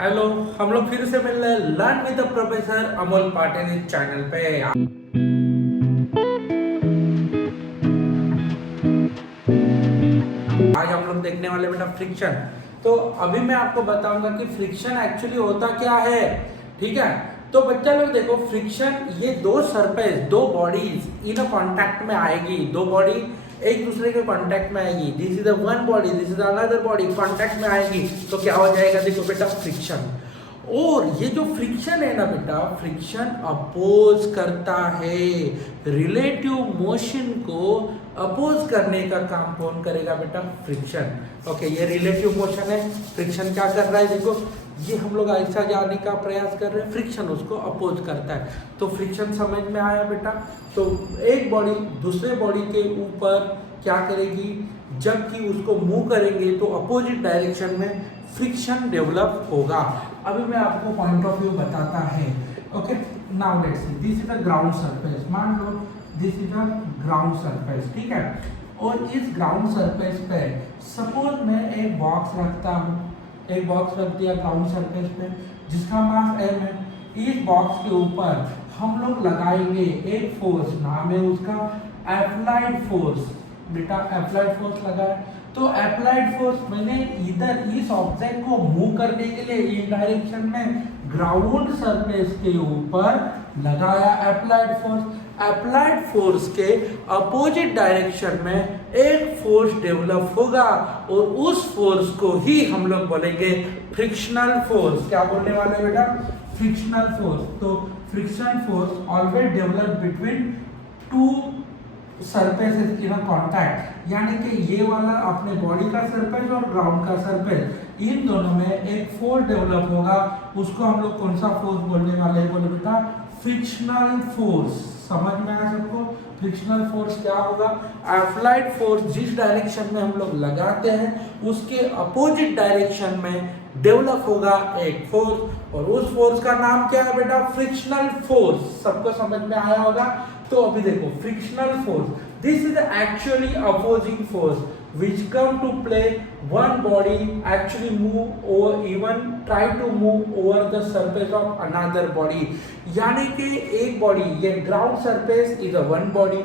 Hello. हम लोग फिर से मिल रहे हैं learn with the professor Amol Patil इस चैनल पे। आज हम लोग देखने वाले बेटा फ्रिक्शन। तो अभी मैं आपको बताऊंगा कि फ्रिक्शन एक्चुअली होता क्या है। ठीक है, तो बच्चा लोग देखो, फ्रिक्शन ये दो सरफेस, दो बॉडीज इन कांटेक्ट में आएगी। दो बॉडी एक दूसरे के कांटेक्ट में आएगी। This is the one body, this is another body, contact में आएगी तो क्या हो जाएगा, देखो बेटा, फ्रिक्शन। और ये जो फ्रिक्शन है ना बेटा, फ्रिक्शन अपोज करता है रिलेटिव मोशन को। अपोज करने का काम कौन करेगा बेटा, फ्रिक्शन। ओके, ये रिलेटिव मोशन है, फ्रिक्शन क्या कर रहा है, देखो ये हम लोग ऐसा जाने का प्रयास कर रहे हैं, फ्रिक्शन उसको अपोज करता है। तो फ्रिक्शन समझ में आया बेटा। तो एक बॉडी दूसरे बॉडी के ऊपर क्या करेगी, जबकि उसको मूव करेंगे तो अपोजिट डायरेक्शन में फ्रिक्शन डेवलप होगा। अभी मैं आपको पॉइंट ऑफ व्यू बताता है। Okay, now let's see, this is a ground surface. मान लो this is a ground surface, ठीक है। और इस ग्राउंड सरफेस पे सपोज मैं एक बॉक्स रखता हूँ, एक बॉक्स रख दिया ग्राउंड सरफेस पे जिसका मास m है। इस बॉक्स के ऊपर हम लोग लगाएंगे एक फोर्स, नाम है उसका अप्लाइड फोर्स। बेटा अप्लाइड फोर्स लगाए तो अप्लाइड फोर्स मैंने इधर इस ऑब्जेक्ट को मूव करने के लिए इस डायरेक्शन में ग्राउंड सरफेस के ऊपर लगाया अप्लाइड फोर्स। अप्लाइड फोर्स के अपोजिट डायरेक्शन में एक फोर्स डेवलप होगा और उस फोर्स को ही हम लोग बोलेंगे फ्रिक्शनल फोर्स। क्या बोलने वाले बेटा, फ्रिक्शनल फोर्स। तो friction force always develop between two surfaces in a contact, यानी कि ये वाला अपने बॉडी का सरफेस और ग्राउंड का सरफेस, इन दोनों में एक फोर्स डेवलप होगा। उसको हम लोग कौन सा फोर्स बोलने वाले हैं, बोले बेटा फ्रिक्शनल फोर्स। समझ में आया सबको, फ्रिक्शनल फोर्स क्या होगा, अप्लाइड फोर्स जिस डायरेक्शन में हम लोग लगाते हैं उसके अपोजिट डायरेक्शन में डेवलप होगा एक फोर्स, और उस फोर्स का नाम क्या है बेटा, फ्रिक्शनल फोर्स। सबको समझ में आया होगा। तो अभी देखो, frictional force, this is actually opposing force which come to play one body actually move or even try to move over the surface of another body। यानी कि एक बॉडी, ये ground surface is a one body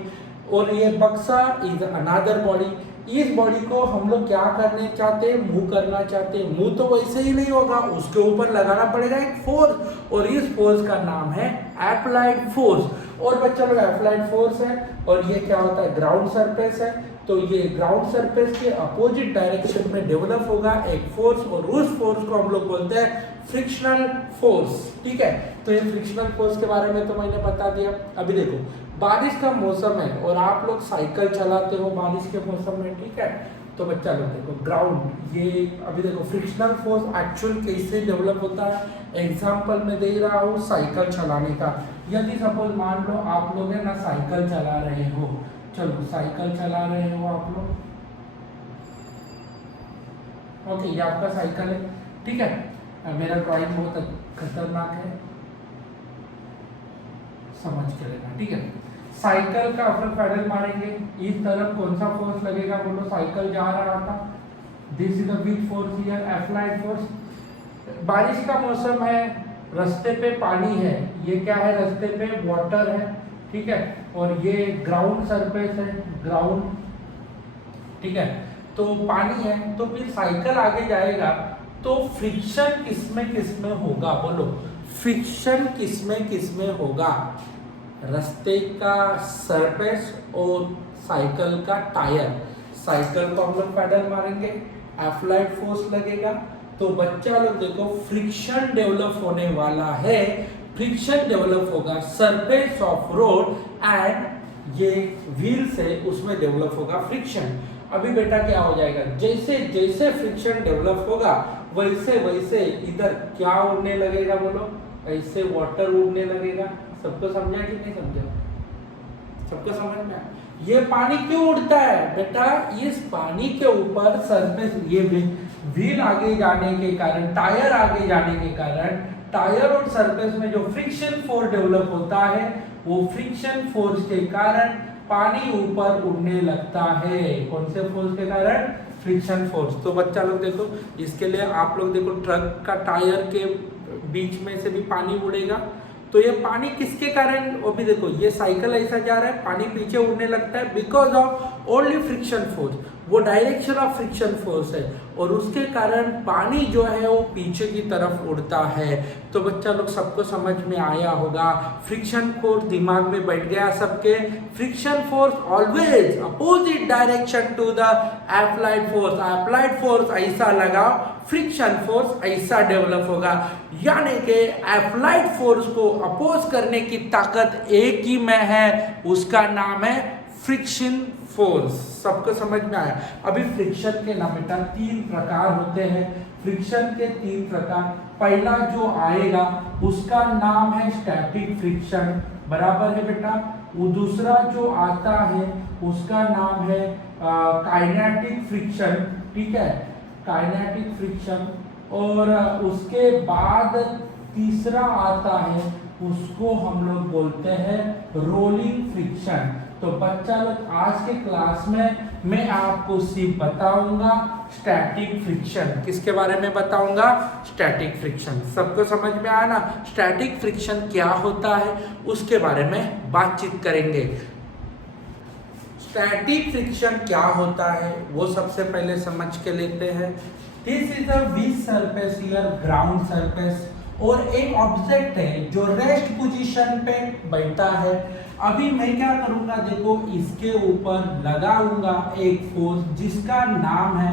और ये बक्सा is another body. इस body को हम लोग क्या करने चाहते हैं, मूव करना चाहते हैं। मूव तो वैसे ही नहीं होगा, उसके ऊपर लगाना पड़ेगा एक फोर्स, और इस फोर्स का नाम है अप्लाइड फोर्स। और बच्चा लोग अप्लाइड फोर्स है और ये क्या होता है, ग्राउंड सरफेस है। तो ये ग्राउंड सरफेस के अपोजिट डायरेक्शन में डेवलप होगा एक फोर्स, और उस फोर्स को हम लोग बोलते हैं फ्रिक्शनल फोर्स। ठीक है, तो ये फ्रिक्शनल फोर्स के बारे में तो मैंने बता दिया। अभी देखो, बारिश का मौसम है और आप लोग साइकिल चलाते हो बारिश के मौसम में, ठीक है। तो बच्चा लोग देखो, ग्राउंड ये अभी देखो फ्रिक्शनल फोर्स एक्चुअल कैसे डेवलप होता है, एग्जाम्पल में दे रहा हूँ साइकिल चलाने का। यदि सपोज मान लो आप लोग है ना साइकिल चला रहे हो, चलो साइकिल चला रहे हो आप लोग, ओके ये आपका साइकिल है, ठीक है। मेरा ड्राइंग बहुत खतरनाक है, समझ के लेना, ठीक है। साइकिल का अपन पैडल मारेंगे, इस तरफ कौन सा फोर्स लगेगा, बोलो साइकिल जा रहा था, this is the which force here, applied force. बारिश का मौसम है, रास्ते पे पानी है, ये क्या है, रास्ते पे वाटर है, ठीक है। और ये ग्राउंड सरफेस है, ग्राउंड, ठीक है। तो पानी है, तो फिर साइकिल आगे जाएगा तो फ्रिक्शन किसमें होगा, बोलो फ्रिक्शन किसमें होगा, रास्ते का सरफेस और साइकिल का टायर। साइकिल को हम लोग पैडल मारेंगे, अप्लाइड फोर्स लगेगा, तो बच्चा लोग देखो फ्रिक्शन डेवलप होने वाला है। फ्रिक्शन डेवलप होगा सरफेस ऑफ रोड एंड ये व्हील से उसमें डेवलप होगा फ्रिक्शन। अभी बेटा क्या हो जाएगा, जैसे जैसे फ्रिक्शन डेवलप होगा वैसे वैसे इधर क्या उड़ने लगेगा, बोलो ऐसे वाटर उड़ने लगेगा। सबको समझा कि नहीं समझा, सबको समझ में आया। ये पानी क्यों उड़ता है बेटा, इस पानी के ऊपर सरफेस, ये व्हील आगे जाने के कारण, टायर आगे जाने के कारण, टायर और सरफेस में जो फ्रिक्शन फोर्स डेवलप होता है वो फ्रिक्शन फोर्स के कारण पानी ऊपर उड़ने लगता है। कौन से फोर्स के कारण, फ्रिक्शन फोर्स। तो बच्चा लोग देखो, इसके लिए आप लोग देखो ट्रक का टायर के बीच में से भी पानी उड़ेगा, तो ये पानी किसके कारण, वो भी देखो ये साइकिल ऐसा जा रहा है, पानी पीछे उड़ने लगता है because of only friction force, वो डायरेक्शन ऑफ फ्रिक्शन फोर्स है, और उसके कारण पानी जो है वो पीछे की तरफ उड़ता है। तो बच्चा लोग सबको समझ में आया होगा, फ्रिक्शन फोर्स दिमाग में बैठ गया सबके। Friction force always opposite direction to the applied force, applied force ऐसा लगाओ, फ्रिक्शन फोर्स ऐसा डेवलप होगा, यानी कि अप्लाइड फोर्स को अपोज करने की ताकत एक ही में है, उसका नाम है फ्रिक्शन फोर्स। सबको समझ में आया? अभी फ्रिक्शन के ना बेटा 3 प्रकार होते हैं, फ्रिक्शन के 3 प्रकार। पहला जो आएगा उसका नाम है स्टैटिक फ्रिक्शन, बराबर है बेटा। वो दूसरा जो आता है उसका नाम है काइनेटिक फ्रिक्शन, ठीक है, काइनेटिक फ्रिक्शन। और उसके बाद तीसरा आता है, उसको हम लोग बोलते हैं रोलिंग फ्रिक्शन। तो बच्चा लोग आज के क्लास में मैं आपको सिर्फ बताऊंगा स्टैटिक फ्रिक्शन। किसके बारे में बताऊंगा? Static friction. सबको समझ में आया ना? स्टैटिक फ्रिक्शन क्या होता है उसके बारे में बातचीत करेंगे। स्टैटिक फ्रिक्शन क्या होता है वो सबसे पहले समझ के लेते हैं। This is a with surface या ग्राउंड सरफेस, और एक ऑब्जेक्ट है जो रेस्ट पोजीशन पे बैठा है। अभी मैं क्या करूंगा, देखो इसके ऊपर लगाऊंगा एक फोर्स जिसका नाम है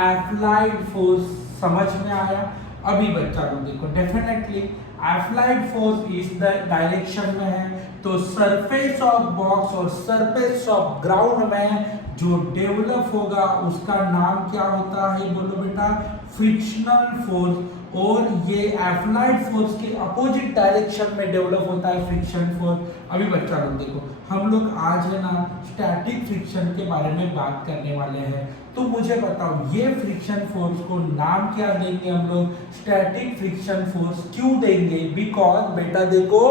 अप्लाइड फोर्स। समझ में आया? अभी बच्चा लोग देखो, डेफिनेटली अप्लाइड फोर्स इस डायरेक्शन में है, तो सरफेस ऑफ बॉक्स और सरफेस ऑफ ग्राउंड में जो डेवलप होगा उसका नाम क्या होता है, बोलो बेटा? Frictional force. और ये अप्लाइड फोर्स के अपोजिट डायरेक्शन में डेवलप होता है फ्रिक्शन फोर्स। अभी बच्चा लोग देखो, हम लोग आज है ना स्टैटिक फ्रिक्शन के बारे में बात करने वाले हैं। तो मुझे बताओ, ये फ्रिक्शन फोर्स को नाम क्या देंगे हम लोग? Static friction force. क्यों देंगे? बिकॉज बेटा देखो,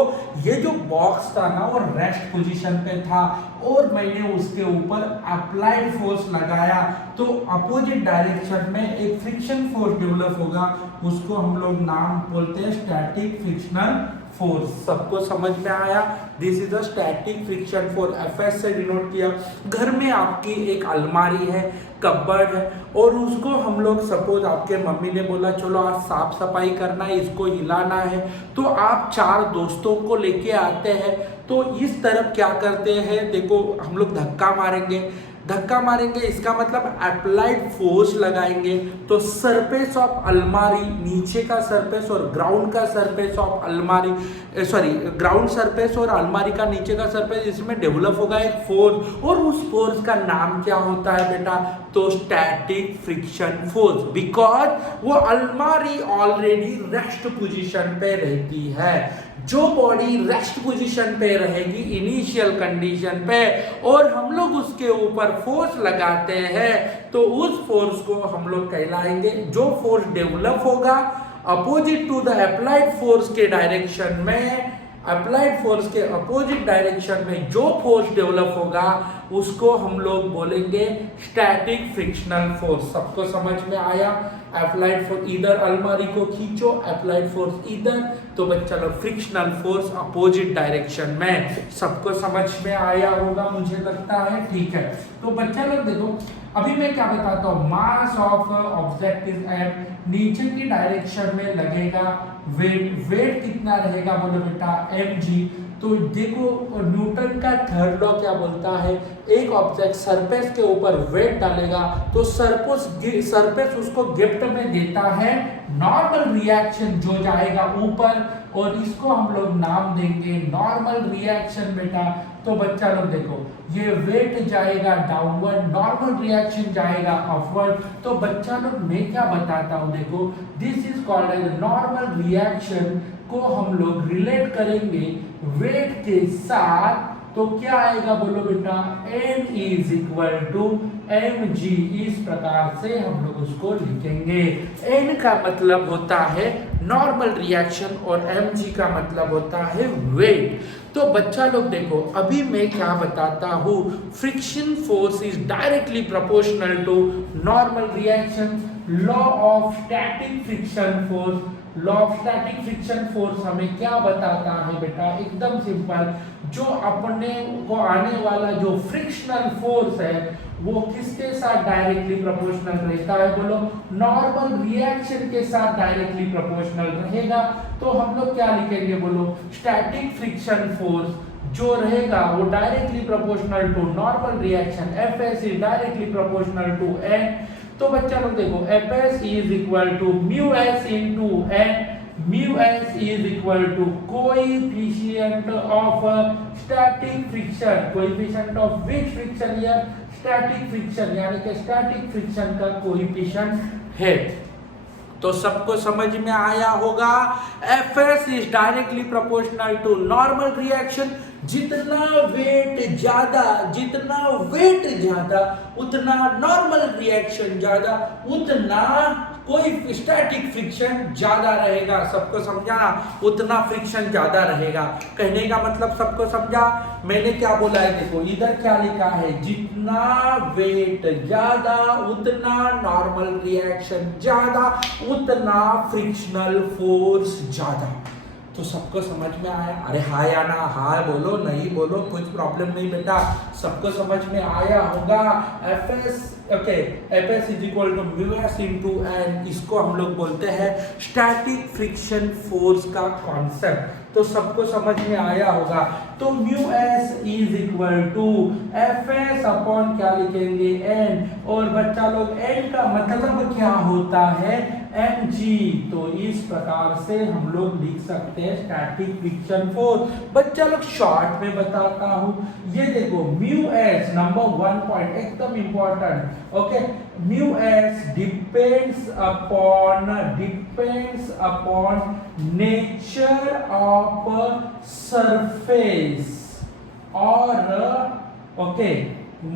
ये जो बॉक्स था ना वो रेस्ट पोजीशन पे था, और मैंने उसके ऊपर अप्लाइड फोर्स लगाया, तो अपोजिट डायरेक्शन में एक फ्रिक्शन फोर्स डेवलप होगा, उसको हम लोग नाम बोलते हैं स्टैटिक फ्रिक्शनल फोर्स। सबको समझ में आया? This is a static friction force, FS से डिनोट किया। घर में आपकी एक अलमारी है, कपबोर्ड है, और उसको हम लोग सपोज आपके मम्मी ने बोला चलो आज साफ सफाई करना है, इसको हिलाना है, तो आप 4 दोस्तों को लेके आते हैं। तो इस तरफ क्या करते हैं, देखो हम लोग धक्का मारेंगे, धक्का मारेंगे इसका मतलब अप्लाइड फोर्स लगाएंगे, तो सरफेस ऑफ अलमारी, नीचे का सरफेस और ग्राउंड का सरफेस ऑफ अलमारी, सॉरी ग्राउंड सरफेस और अलमारी का नीचे का सरफेस, इसमें डेवलप होगा एक फोर्स, और उस फोर्स का नाम क्या होता है बेटा? तो स्टैटिक फ्रिक्शन फोर्स। बिकॉज वो अलमारी ऑलरेडी रेस्ट पोजीशन पे रहती है। जो बॉडी रेस्ट पोजीशन पे रहेगी इनिशियल कंडीशन पे, और हम लोग उसके ऊपर फोर्स लगाते हैं, तो उस फोर्स को हम लोग कहलाएंगे, जो फोर्स डेवलप होगा opposite to the applied force के डायरेक्शन में, अप्लाइड फोर्स के अपोजिट डायरेक्शन में जो फोर्स डेवलप होगा उसको हम लोग बोलेंगे स्टैटिक फ्रिक्शनल फोर्स। सबको समझ में आया? अप्लाइड फोर्स इधर अलमारी को खींचो, अप्लाइड फोर्स इधर, तो बच्चा लोग फ्रिक्शनल फोर्स अपोजिट डायरेक्शन में। सबको समझ में आया होगा मुझे लगता है, ठीक है। तो बच्चा लोग देखो, अभी मैं क्या बताता हूँ, mass of object is at, नीचे की डायरेक्शन में लगेगा वेट, वेट कितना रहेगा बोलो बेटा? mg। तो देखो न्यूटन का थर्ड लॉ क्या बोलता है, एक ऑब्जेक्ट सरफेस के ऊपर वेट डालेगा तो सरफेस उसको गिफ्ट में देता है नॉर्मल रिएक्शन, जो जाएगा ऊपर, और इसको हम लोग नाम देंगे नॉर्मल रिएक्शन बेटा। तो बच्चा लोग देखो, ये वेट जाएगा डाउनवर्ड, नॉर्मल रिएक्शन जाएगा अपवर्ड। तो बच्चा लोग मैं क्या बताता हूँ, देखो this is called as normal reaction को हम लोग रिलेट करेंगे वेट के साथ तो क्या आएगा बोलो बेटा, N is equal to mg। इस प्रकार से हम लोग उसको लिखेंगे। N का मतलब होता है नॉर्मल रिएक्शन और mg का मतलब होता है वेट। तो बच्चा लोग देखो, अभी मैं क्या बताता हूँ, friction force is directly proportional to normal reaction. Law of static friction force, law of static friction force हमें क्या बताता है बेटा, एकदम सिंपल, जो अपने को आने वाला जो फ्रिक्शनल फोर्स है वो किसके साथ डायरेक्टली प्रोपोर्शनल रहता है बोलो, नॉर्मल रिएक्शन के साथ डायरेक्टली प्रोपोर्शनल रहेगा। तो हम लोग क्या लिखेंगे बोलो, स्टैटिक फ्रिक्शन फोर्स जो रहेगा वो directly proportional to normal reaction, Fs is directly proportional to n। तो बच्चा लोग देखो, Fs is equal to mu s into n। Mu S is equal to coefficient of static friction, coefficient of which friction here, static friction, यानी कि static friction का coefficient है। तो सबको समझ में आया होगा, Fs is directly proportional to normal reaction. जितना वेट ज्यादा, जितना वेट ज्यादा उतना नॉर्मल रिएक्शन ज्यादा, उतना कोई स्टैटिक फ्रिक्शन ज्यादा रहेगा। सबको समझा ना, उतना फ्रिक्शन ज्यादा रहेगा। कहने का मतलब सबको समझा। मैंने क्या बोला है, देखो इधर क्या लिखा है, जितना वेट ज्यादा उतना नॉर्मल रिएक्शन ज्यादा, उतना फ्रिक्शनल फोर्स ज्यादा। तो सबको समझ में आया? अरे हाँ या ना, हाँ बोलो, नहीं बोलो, कुछ प्रॉब्लम नहीं बेटा, सबको समझ में आया होगा। Fs okay, Fs is equal to mu s into n, इसको हम लोग बोलते हैं स्टैटिक फ्रिक्शन फोर्स का कॉन्सेप्ट। तो सबको समझ में आया होगा। तो mu S is equal to Fs upon क्या लिखेंगे, n। और बच्चा लोग n का मतलब क्या होता है, mg। तो इस प्रकार से हम लोग लिख सकते हैं स्टैटिक फ्रिक्शन फोर्स। बच्चा लोग शॉर्ट में बताता हूं, ये देखो म्यू एस नंबर 1 पॉइंट एकदम important, okay, mu s depends upon nature of surface और okay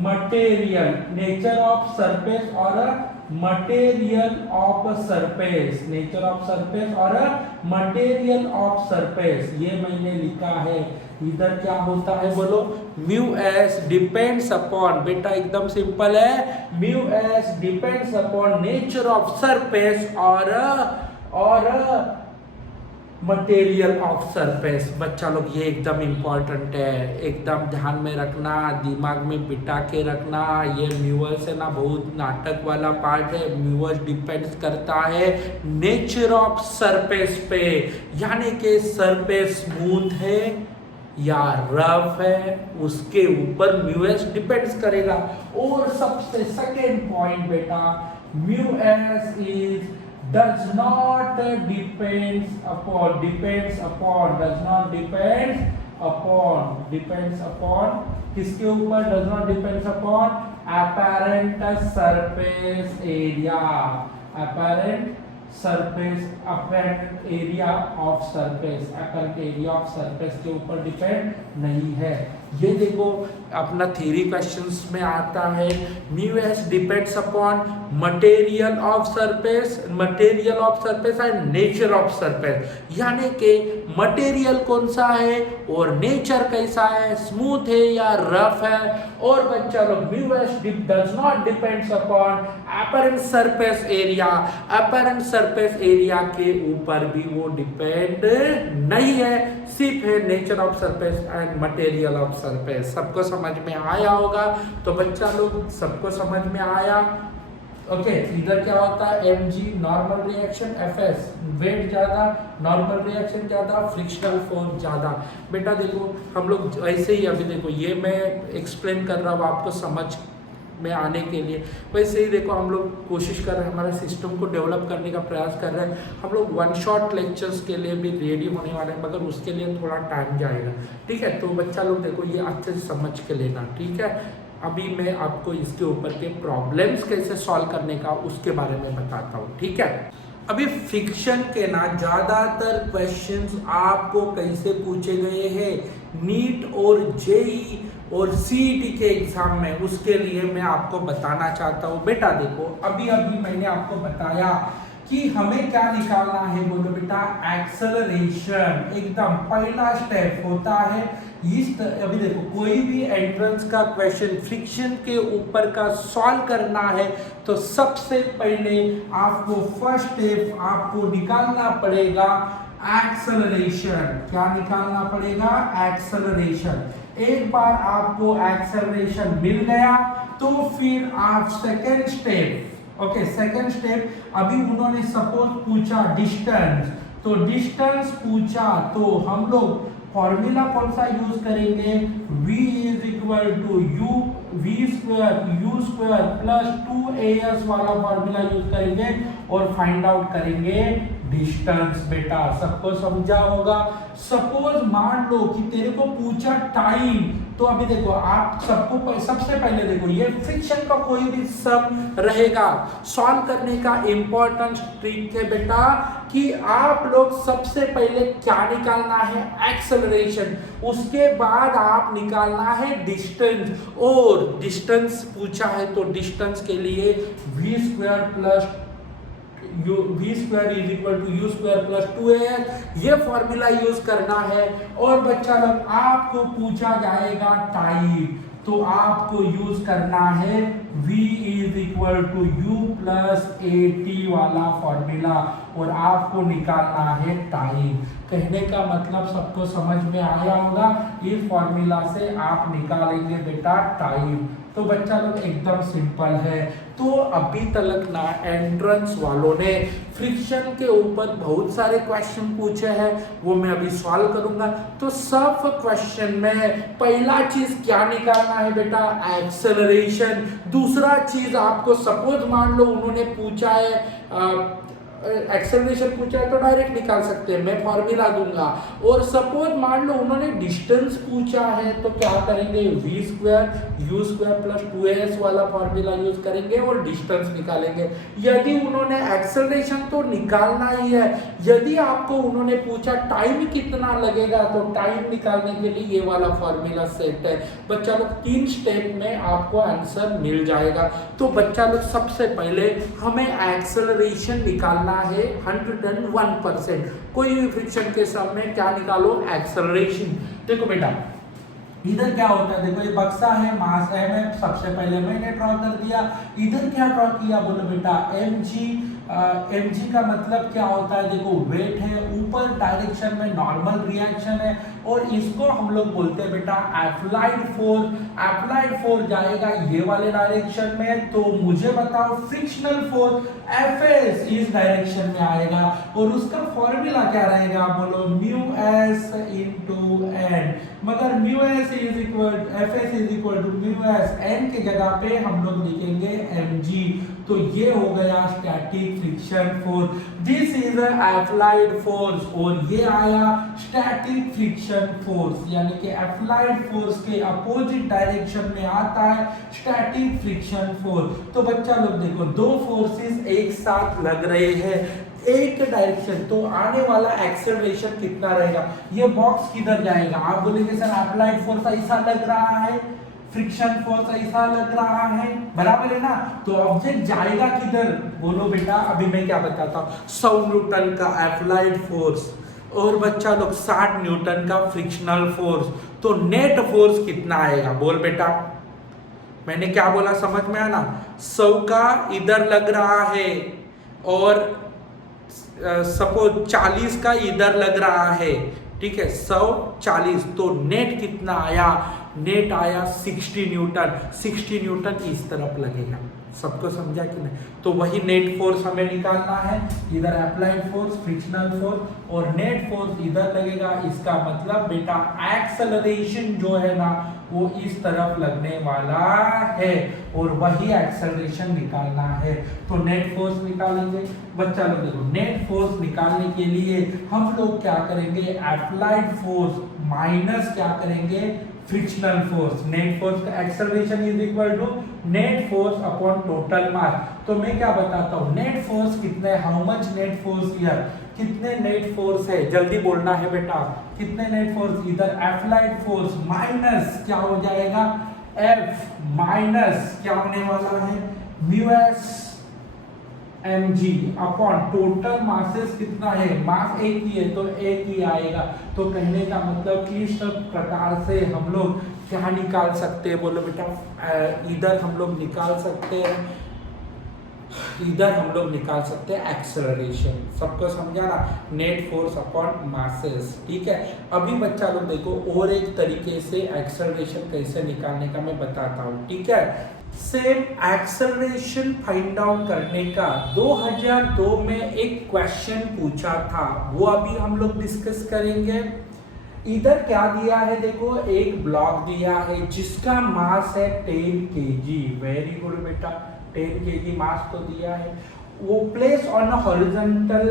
material, nature of surface और material of surface, nature of surface और मटेरियल ऑफ सरफेस, ये मैंने लिखा है। इधर क्या होता है बोलो, म्यू एस डिपेंड्स अपॉन, बेटा एकदम सिंपल है, mu s depends upon nature of surface और मटेरियल ऑफ सरफेस। बच्चा लोग ये एकदम इंपॉर्टेंट है, एकदम ध्यान में रखना, दिमाग में बिठा के रखना। ये म्यूअस है ना, बहुत नाटक वाला पार्ट है। म्यूअस डिपेंड्स करता है नेचर ऑफ सरफेस पे, यानी कि सरफेस स्मूथ है या रफ है, उसके ऊपर म्यूएस डिपेंड्स करेगा। और सबसे सेकेंड पॉइंट बेटा, mu s is does not depends upon किसके ऊपर, does not depends upon apparent surface area, apparent area of surface के ऊपर डिपेंड नहीं है। ये देखो अपना थ्योरी क्वेश्चंस में आता है, mu s depends upon material of surface and nature of surface, यानी कि मटेरियल कौन सा है और नेचर कैसा है, स्मूथ है या रफ है। और बच्चा लोग mu S does not depends upon apparent surface area के ऊपर भी वो डिपेंड नहीं है, सिर्फ है nature of surface and material of surface. सबको समझ में आया होगा। तो बच्चा लोग सबको समझ में आया, ओके। इधर क्या होता है, mg normal reaction, Fs weight ज्यादा, नॉर्मल रिएक्शन ज्यादा, फ्रिक्शनल फोर्स ज्यादा। बेटा देखो हम लोग ऐसे ही, अभी देखो ये मैं एक्सप्लेन कर रहा हूँ आपको समझ में आने के लिए, वैसे ही देखो हम लोग कोशिश कर रहे हैं, हमारे सिस्टम को डेवलप करने का प्रयास कर रहे हैं। हम लोग वन शॉट लेक्चर्स के लिए भी रेडी होने वाले हैं, मगर उसके लिए थोड़ा टाइम जाएगा, ठीक है। तो बच्चा लोग देखो ये अच्छे से समझ के लेना, ठीक है। अभी मैं आपको इसके ऊपर के प्रॉब्लम्स कैसे सॉल्व करने का उसके बारे में बताता हूँ, ठीक है। अभी फ्रिक्शन के ना ज्यादातर क्वेश्चंस आपको कैसे पूछे गए हैं नीट और जेई और सीईटी के एग्जाम में, उसके लिए मैं आपको बताना चाहता हूँ। बेटा देखो, अभी अभी मैंने आपको बताया कि हमें क्या निकालना है। बोलो बेटा, एक्सेलरेशन एकदम पहला स्टेप होता है। अभी देखो, कोई भी एंट्रेंस का क्वेश्चन फ्रिक्शन के ऊपर का सॉल्व करना है तो सबसे पहले आपको फर्स्ट स्टेप आपको निकालना पड़ेगा एक्सेलरेशन। क्या निकालना पड़ेगा? एक्सेलरेशन। एक बार आपको एक्सेलरेशन मिल गया तो फिर आप सेकेंड स्टेप, सेकेंड स्टेप, अभी उन्होंने सपोज पूछा डिस्टेंस, तो डिस्टेंस पूछा तो हम लोग फॉर्मूला कौन सा यूज करेंगे? v is equal to u v square u square plus 2as वाला फॉर्मूला यूज करेंगे और फाइंड आउट करेंगे डिस्टेंस। बेटा सबको समझा होगा। सपोज मान लो कि तेरे को पूछा टाइम, तो अभी देखो आप सबको सबसे पहले देखो, ये फ्रिक्शन का कोई भी सम रहेगा, सॉल्व करने का इंपॉर्टेंट ट्रिक है बेटा कि आप लोग सबसे पहले क्या निकालना है? एक्सेलरेशन। उसके बाद आप निकालना है डिस्टेंस, और डिस्टेंस पूछा है तो डिस्टेंस के लिए v square plus v square is equal to u square plus 2as, ये फॉर्मूला यूज करना है। और बच्चा लोग आपको पूछा जाएगा टाइम, तो आपको यूज करना है v is equal to u plus at वाला फॉर्मूला, और आपको निकालना है टाइम। कहने का मतलब सबको समझ में आया होगा। इस फॉर्मूला से आप निकालेंगे बेटा टाइम। तो बच्चा लोग एकदम सिंपल है। तो अभी तक ना एंट्रेंस वालों ने फ्रिक्शन के ऊपर बहुत सारे क्वेश्चन पूछे हैं, वो मैं अभी सॉल्व करूंगा। तो सब क्वेश्चन में पहला चीज क्या निकालना है बेटा? एक्सेलरेशन। दूसरा चीज आपको सपोज मान लो उन्होंने पूछा है एक्सेलरेशन पूछा है तो डायरेक्ट निकाल सकते हैं, मैं फॉर्मूला दूंगा। और सपोज मान लो उन्होंने डिस्टेंस पूछा है तो क्या करेंगे? v square u square plus 2as वाला फॉर्मूला यूज करेंगे और डिस्टेंस निकालेंगे। यदि उन्होंने एक्सेलरेशन तो निकालना ही है, यदि आपको उन्होंने पूछा टाइम कितना लगेगा तो टाइम निकालने के लिए ये वाला फॉर्मूला सेट है। बच्चा लोग 3 स्टेप में आपको आंसर मिल जाएगा। तो बच्चा लोग सबसे पहले हमें एक्सेलरेशन निकालना है 101%। कोई भी फ्रिक्शन के सम में क्या निकालो? एक्सेलरेशन। देखो बेटा, इधर क्या होता है? देखो ये बक्सा है, मास है, मैं सबसे पहले मैंने ड्रॉ कर दिया। इधर क्या ड्रॉ किया? बोलो बेटा mg का मतलब क्या होता है? देखो वेट है, ऊपर डायरेक्शन में नॉर्मल रिएक्शन है, और इसको हम लोग बोलते हैं बेटा अप्लाइड फोर्स। अप्लाइड फोर्स जाएगा ये वाले डायरेक्शन में, तो मुझे बताओ फ्रिक्शनल फोर्स Fs इस डायरेक्शन में आएगा, और उसका फॉर्मूला क्या रहेगा? बोलो म्यू एस इंटू एन। मगर mu S is equal Fs is equal to mu S, N के जगह पे हम लोग लिखेंगे mg। तो ये हो गया static friction force. This is applied force, और ये आया स्टैटिक फ्रिक्शन फोर्स, यानी कि अप्लाइड फोर्स के अपोजिट डायरेक्शन में आता है स्टैटिक फ्रिक्शन फोर्स। तो बच्चा लोग देखो, दो फोर्सेस एक साथ लग रहे हैं एक डायरेक्शन, तो आने वाला एक्सेलरेशन कितना रहेगा? ये बॉक्स किधर जाएगा? आप बोलेंगे सर अप्लाइड फोर्स ऐसा लग रहा है, फ्रिक्शन फोर्स ऐसा लग रहा है, बराबर है ना? तो ऑब्जेक्ट जाएगा किधर? बोलो बेटा, अभी मैं क्या बताता हूँ। 100 न्यूटन का अप्लाइड फोर्स और बच्चा लोग 60 न्यूटन का फ्रिक्शनल फोर्स, तो नेट फोर्स कितना आएगा? बोल बेटा, मैंने क्या बोला समझ में आया ना? 100 का इधर लग रहा है और सपोज 40 का इधर लग रहा है, ठीक है, 100 40, तो नेट कितना आया? नेट आया 60 न्यूटन। 60 न्यूटन इस तरफ लगेगा। सबको समझा कि नहीं? तो वही नेट फोर्स हमें निकालना है। इधर अप्लाइड फोर्स, फ्रिक्शनल फोर्स, और नेट फोर्स इधर लगेगा। इसका मतलब बेटा एक्सेलरेशन जो है ना वो इस तरफ लगने वाला है, और वही एक्सेलरेशन निकालना है। तो नेट फोर्स निकालेंगे। बच्चा लोग देखो, नेट फोर्स निकालने के लिए हम लोग क्या करेंगे? अप्लाइड फोर्स माइनस क्या करेंगे? फ्रिक्शनल फोर्स, नेट फोर्स का acceleration is equal to net force upon total mass. तो मैं क्या बताता हूँ, नेट फोर्स कितने, how much net force here, कितने नेट फोर्स है, जल्दी बोलना है बेटा, कितने नेट फोर्स, इधर अप्लाइड फोर्स माइनस क्या हो जाएगा, एफ माइनस क्या होने वाला है, mu S M G upon total masses कितना है, मास एक ही है तो एक ही आएगा। तो कहने का मतलब कि इस प्रकार से हम लोग क्या निकाल सकते हैं, बोलो बेटा, इधर हम लोग निकाल सकते हैं, इधर हम लोग निकाल सकते हैं एक्सेलरेशन। सबको समझा ना, नेट फोर्स अपॉन मासेस, ठीक है। अभी बच्चा लोग देखो और एक तरीके से एक्सेलरेशन कैसे निकालने का मैं बताता हूँ, ठीक है। सेम एक्सेलरेशन फाइंड आउट करने का 2002 में एक क्वेश्चन पूछा था, वो अभी हम लोग डिस्कस करेंगे। इधर क्या दिया है, देखो एक ब्लॉक दिया है जिसका मास है 10 kg, वेरी गुड बेटा, 10 kg मास तो दिया है। वो place on horizontal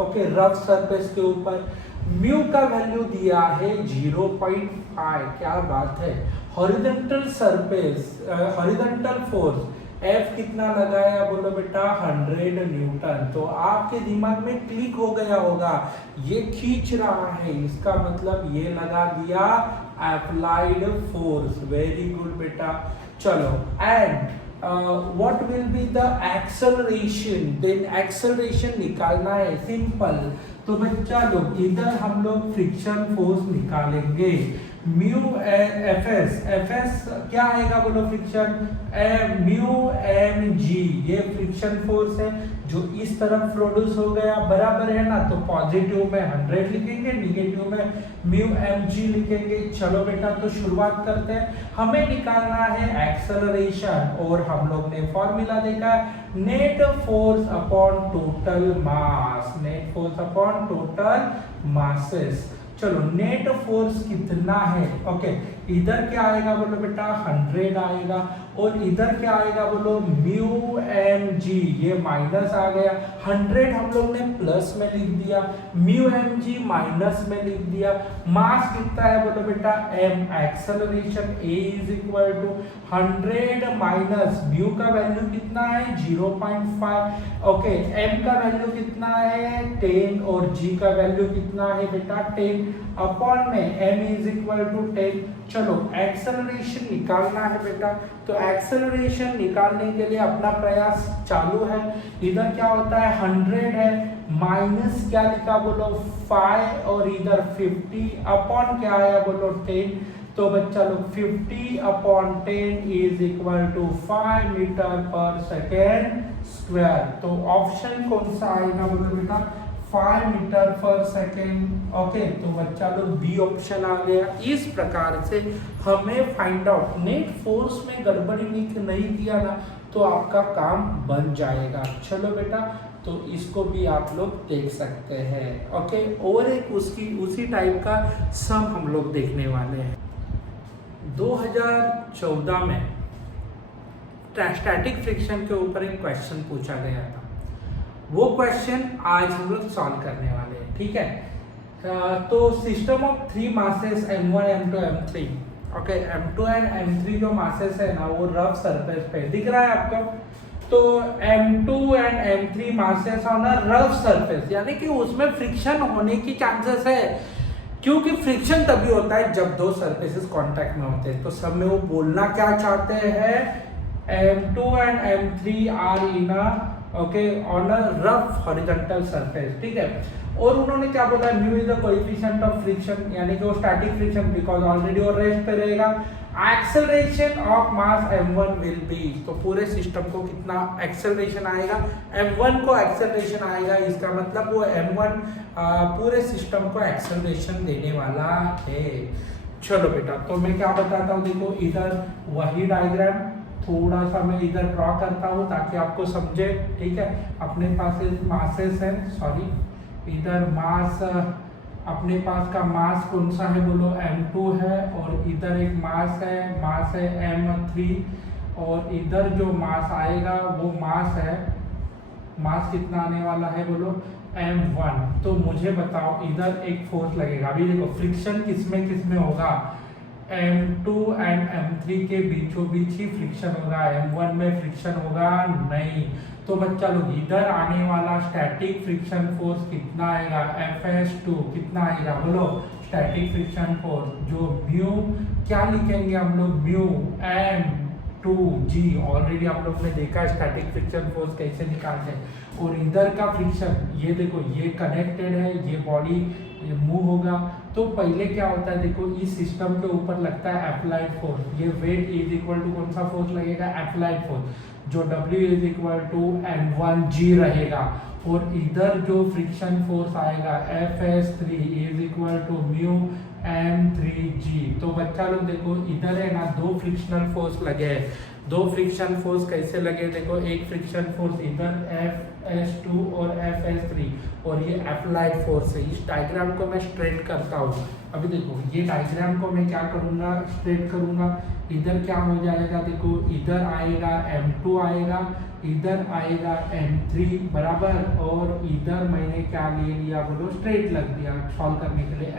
okay rough surface के ऊपर, म्यू का वैल्यू दिया है 0.5, क्या बात है। Horizontal surface, horizontal force F कितना लगाया, बोलो बेटा 100 न्यूटन। तो आपके दिमाग में क्लिक हो गया होगा, ये खींच रहा है, इसका मतलब ये लगा दिया अप्लाइड फोर्स, वेरी गुड बेटा। चलो, and what will be the acceleration, then acceleration निकालना है, सिंपल। तो बच्चा लोग इधर हम लोग फ्रिक्शन फोर्स निकालेंगे, म्यू एफ एस क्या आएगा, बोलो फ्रिक्शन, म्यू एम जी, ये फ्रिक्शन फोर्स है जो इस तरफ प्रोड्यूस हो गया, बराबर है ना। तो पॉजिटिव में 100 लिखेंगे, निगेटिव में म्यू एम जी लिखेंगे। चलो बेटा, तो शुरुआत करते हैं। हमें निकालना है एक्सेलरेशन और हम लोग ने फॉर्मूला देखा, नेट फोर्स अपॉन टोटल मास, net force upon total masses. चलो, नेट फोर्स कितना है, ओके, इधर क्या आएगा, बोलो बेटा 100 आएगा, और इधर क्या आएगा, बोलो म्यू एम जी, ये माइनस आ गया, 100 हम लोग ने प्लस में लिख दिया, म्यू एम जी माइनस में लिख दिया। मास कितना है, बोलो बेटा m, acceleration a is equal to 100 minus mu का वैल्यू कितना है 0.5, ओके, m का वैल्यू कितना है 10 और g का वैल्यू कितना है बेटा 10, अपॉन में m इज इक्वल टू 10। चलो, एक्सेलरेशन निकालना है बेटा, तो एक्सेलरेशन निकालने के लिए अपना प्रयास चालू है। इधर क्या होता है, 100 है, माइनस क्या लिखा, बोलो 5, और इधर 50 अपॉन क्या आया, बोलो 10। तो बच्चा लोग 50 upon 10 is equal to 5 metre per second square. तो ऑप्शन कौन सा आएगा, बोलो बेटा 5 मीटर पर सेकेंड, ओके। तो बच्चा लोग बी ऑप्शन आ गया। इस प्रकार से हमें फाइंड आउट, नेट फोर्स में गड़बड़ी नहीं किया ना तो आपका काम बन जाएगा। चलो बेटा, तो इसको भी आप लोग देख सकते हैं, ओके। और एक उसी टाइप का सम हम लोग देखने वाले हैं। 2014 में स्टैटिक फ्रिक्शन के ऊपर एक क्वेश्चन पूछा गया था, वो क्वेश्चन आज हम लोग सॉल्व करने वाले हैं, ठीक है। तो system of 3 masses m1 m2 m3, okay, m2 and m3 जो मासेस है ना वो रफ सरफेस पे दिख रहा है आपको। तो m2 and m3 masses on a rough surface, यानी कि उसमें फ्रिक्शन होने की चांसेस है, क्योंकि फ्रिक्शन तभी होता है जब दो सरफेसेस कांटेक्ट में होते हैं। तो सब में वो बोलना क्या चाहते हैं, m2 and m3 are in a okay on a rough horizontal surface, ठीक है। और उन्होंने क्या बोला, mu is the coefficient of friction, यानी कि वो स्टैटिक फ्रिक्शन बिकॉज ऑलरेडी वो रेस्ट पे रहेगा। Acceleration of mass m1 will be, तो पूरे सिस्टम को कितना एक्सेलरेशन आएगा, m1 को एक्सेलरेशन आएगा, इसका मतलब वो m1 पूरे सिस्टम को एक्सेलरेशन देने वाला है। चलो बेटा, तो मैं क्या बताता हूँ, देखो इधर वही डायग्राम थोड़ा सा मैं इधर ड्रॉ करता हूँ ताकि आपको समझे, ठीक है। अपने पास मासेस है, सॉरी, इधर मास, अपने पास का मास कौन सा है, बोलो m2 है, और इधर एक मास है m3, और इधर जो मास आएगा वो मास है, मास कितना आने वाला है, बोलो m1। तो मुझे बताओ, इधर एक फोर्स लगेगा, अभी देखो फ्रिक्शन किसमें होगा, M2 एंड M3 के बीचों बीच ही फ्रिक्शन होगा, M1 में फ्रिक्शन होगा नहीं। तो बच्चा लोग इधर आने वाला स्टैटिक फ्रिक्शन फोर्स कितना आएगा, Fs2 कितना आएगा बोलो, स्टैटिक फ्रिक्शन फोर्स जो म्यू क्या लिखेंगे हम लोग, म्यू M2G। ऑलरेडी हम लोग ने देखा स्टैटिक फ्रिक्शन फोर्स कैसे निकालते हैं। और इधर का फ्रिक्शन ये देखो, ये कनेक्टेड है, ये बॉडी मूव होगा। तो पहले क्या होता है देखो, इस सिस्टम के ऊपर लगता है अप्लाइड फोर्स, ये वेट इज इक्वल टू कौन सा फोर्स लगेगा, अप्लाइड फोर्स, जो W is equal to N1G रहेगा। और इधर जो फ्रिक्शन फोर्स आएगा Fs3 is equal to mu M3G। तो बच्चा लोग देखो इधर है ना, दो फ्रिक्शनल फोर्स लगे हैं। दो फ्रिक्शन फोर्स कैसे लगे देखो, एक फ्रिक्शन फोर्स इधर Fs2 और Fs3 और ये अप्लाइड फोर्स है। इस डायग्राम को मैं स्ट्रेट करता हूँ। अभी देखो ये डायग्राम को मैं क्या करूँगा, स्ट्रेट करूँगा। इधर क्या हो जाएगा देखो, इधर आएगा M2 आएगा, इधर आएगा M3 बराबर, और इधर मैंने क्या ले लिया बोलो, स्ट्रेट लग दिया सॉल्व करने के लिए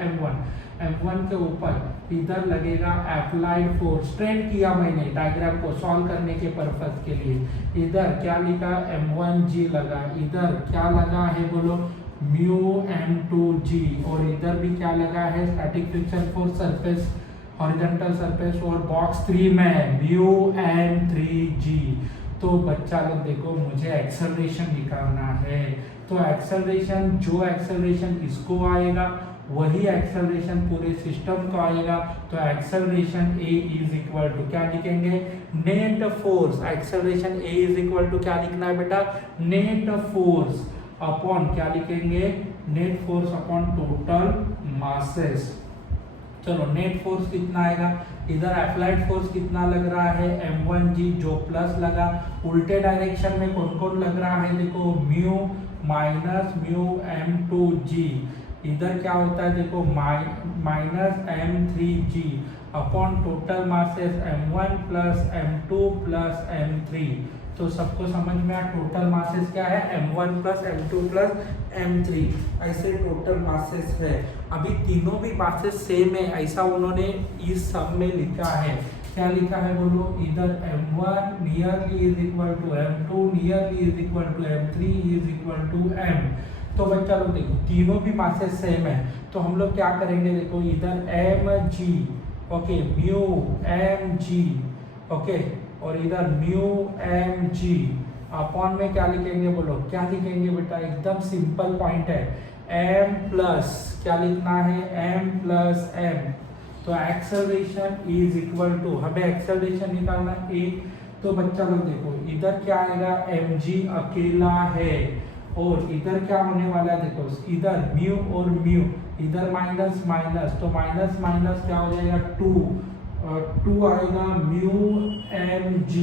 M1 के ऊपर इधर लगेगा अप्लाइड फोर्स, स्ट्रेट किया मैंने डायग्राम को सॉल्व करने के पर्पस के लिए। इधर क्या लिखा, M1G लगा, इधर क्या लगा है बोलो, म्यू M2G, और इधर भी क्या लगा है, static friction force surface, horizontal surface, और बॉक्स 3 में म्यू M3G। तो बच्चा लोग देखो मुझे एक्सेलरेशन निकालना है, तो एक्सेलरेशन, जो एक्सेलरेशन इसको आएगा वही एक्सेलरेशन पूरे सिस्टम को आएगा। तो acceleration A is equal to क्या लिखेंगे, net force. Acceleration A is equal to क्या लिखना है बेटा, नेट फोर्स अपॉन क्या लिखेंगे, net force upon total masses. चलो नेट फोर्स कितना आएगा, इधर अप्लाइड फोर्स कितना लग रहा है, M1G जो प्लस लगा। उल्टे डायरेक्शन में कौन कौन लग रहा है देखो, म्यू माइनस म्यू M2G। इधर क्या होता है देखो, minus M3G upon total masses M1 plus M2 plus M3। तो सबको समझ में आया टोटल मासेस क्या है, M1 plus M2 plus M3, ऐसे टोटल मासेस है। अभी तीनों भी मासेस सेम है, ऐसा उन्होंने इस सब में लिखा है। क्या लिखा है बोलो, इधर M1 nearly is equal to M2 nearly is equal to M3 is equal to M। तो बच्चा लोग देखो तीनों भी मासेस सेम है, तो हम लोग क्या करेंगे देखो, इधर Mg okay, mu Mg okay, और इधर म्यू Mg अपॉन में क्या लिखेंगे बोलो, क्या लिखेंगे बेटा, एकदम सिंपल पॉइंट है, M प्लस क्या लिखना है, M प्लस M। तो एक्सेलरेशन इज इक्वल टू, हमें एक्सेलरेशन निकालना A। तो बच्चा लोग देखो इधर क्या आएगा, Mg अकेला है, और इधर क्या होने वाला है देखो, इधर म्यू और म्यू, इधर माइनस माइनस, तो माइनस माइनस क्या हो जाएगा 2 आएगा म्यू Mg